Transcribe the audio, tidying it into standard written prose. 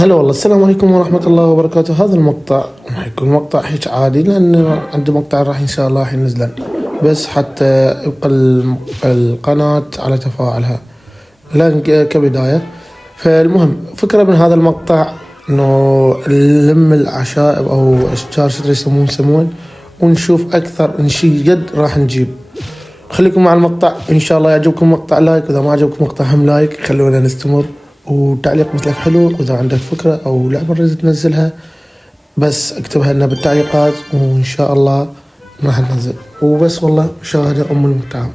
هلا والله، السلام عليكم ورحمة الله وبركاته. هذا المقطع راح يكون مقطع هيك عادي، لأن عندي مقطع راح إن شاء الله راح ينزله، بس حتى يبقى القناة على تفاعلها لأن كبداية. فالمهم فكرة من هذا المقطع إنه نلم العشائر أو أشجار شجر يسمون ونشوف أكثر شي قد راح نجيب. خليكم مع المقطع، إن شاء الله يعجبكم مقطع لايك، وإذا ما عجبكم مقطع هم لايك، خلونا نستمر، وتعليق مثلك حلو. وإذا عندك فكرة أو لعبة تريد تنزلها بس اكتبها لنا بالتعليقات، وإن شاء الله راح ننزل. وبس والله، مشاهدة المتعة.